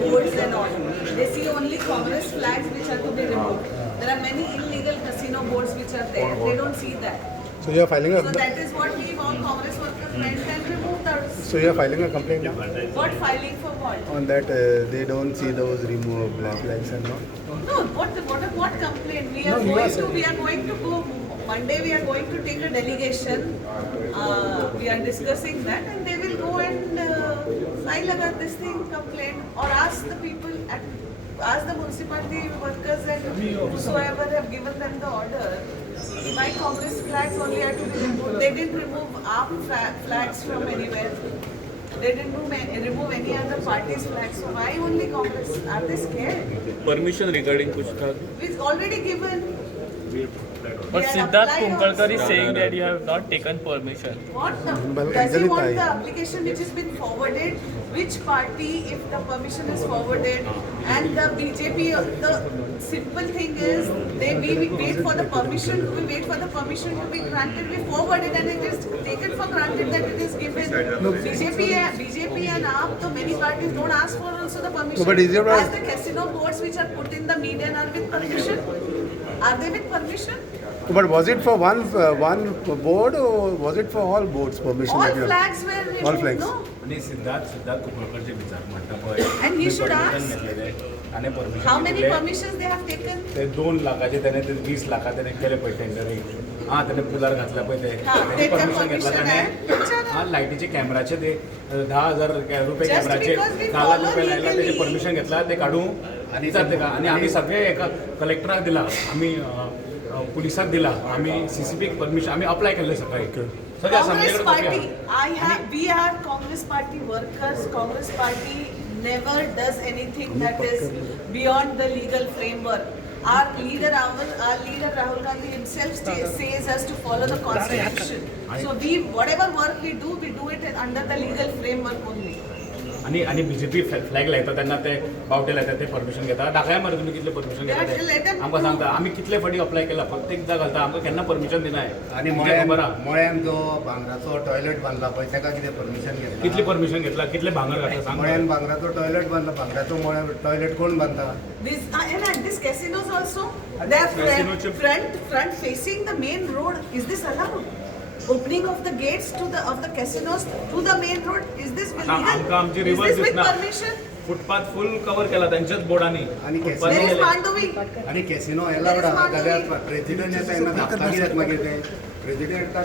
boards and all. They see only Congress flags which are to be removed. There are many illegal casino boards which are there. They don't see that. So you are filing a So that is what we all Congress workers went and removed us. so you are filing a complaint now What filing for what? on that they don't see those remove black flags and all. No, what complaint? We are going to go Monday. We are going to take a delegation. We are discussing that, and they will go and file about this thing complaint or ask the people ask the municipality workers and whosoever have given them the order. My Congress flags only are to be removed. They didn't remove our flags from anywhere. They didn't remove any other party's flags. So why only Congress? Are they scared? Permission regarding कुछ था? It's already given. But Siddharth Kunkalkar is saying that you have not taken permission. What? Well, Does he actually, want I- the application which has been forwarded? Which party, if the permission is forwarded, and the BJP, the simple thing is, we wait for the permission. We wait for the permission to be granted. We forward it, and it is taken for granted that it is given. BJP and AAP, so many parties don't ask for also the permission. No, but is your- As the casino boards which are put in the media and are with permission? Are they with permission? But was it for one board or was it for all boards permission? All that you have- flags were removed, All flags. no? आणि सिद्धार्थ कुंभळकरचे विचार म्हणता पळय And he should permission ask. घेतलेले आणि permission How many permissions they have taken? ते 2 लाखाचे त्याने ते 20 लाखा त्याने केले पळय टेंडरिंग हा त्याने पुलार घातला पळय ते हा, त्याने त्याचं परमिशन घेतला permission त्याने आहे. विचारा. हा लाईटीचे कॅमेराचे ते 10,000 रुपये Just कॅमेराचे because we 10 lakh follow रुपये लागला त्याचे legally. परमिशन घेतला ते काढून आणि जाते का आणि आम्ही सगळे एका कलेक्टराक दिला आम्ही पोलिसाक दिला आम्ही CCP परमिशन आम्ही अप्लाय केले सकाळी सगळे Congress असेंब्लीकडे party. We are Congress party workers. Congress party never does anything that is beyond the legal framework. Our leader Rahul Gandhi himself says us to follow the constitution. So whatever work we do it under the legal framework only. आणि BJP flag लायता तेन्ना ते बावटे लायता ते permission घेता दाखया मरे तुमी कितले परमिशन घेता ते आमकां सांगता आमी कितले फाटी अप्लाय केला प्रत्येकदा घालता आमकां केन्ना परमिशन दिनाय आणि मळ्यान जो भांगराचो टॉयलेट बांधला पळय ताका कितें परमिशन घेतला कितली परमिशन घेतला कितले भांगर घातला सांग मळ्यान भांगराचो टॉयलेट बांधला भांगराचो मळ्यान टॉयलेट कोण बांधता And these casinos also, they are front facing the main road. Is this allowed? Opening of the gates to the casinos to the main road. Is this आमकां legal? आमची Is रिवर्स this with दिसना permission? Footpath full cover केला त्यांच्याच बोर्डांनी आणि There casino is Mandovi. आणि casino याला जाल्यार president येता येना धाकटा कित्याक मागीर ते प्रेसिडेंट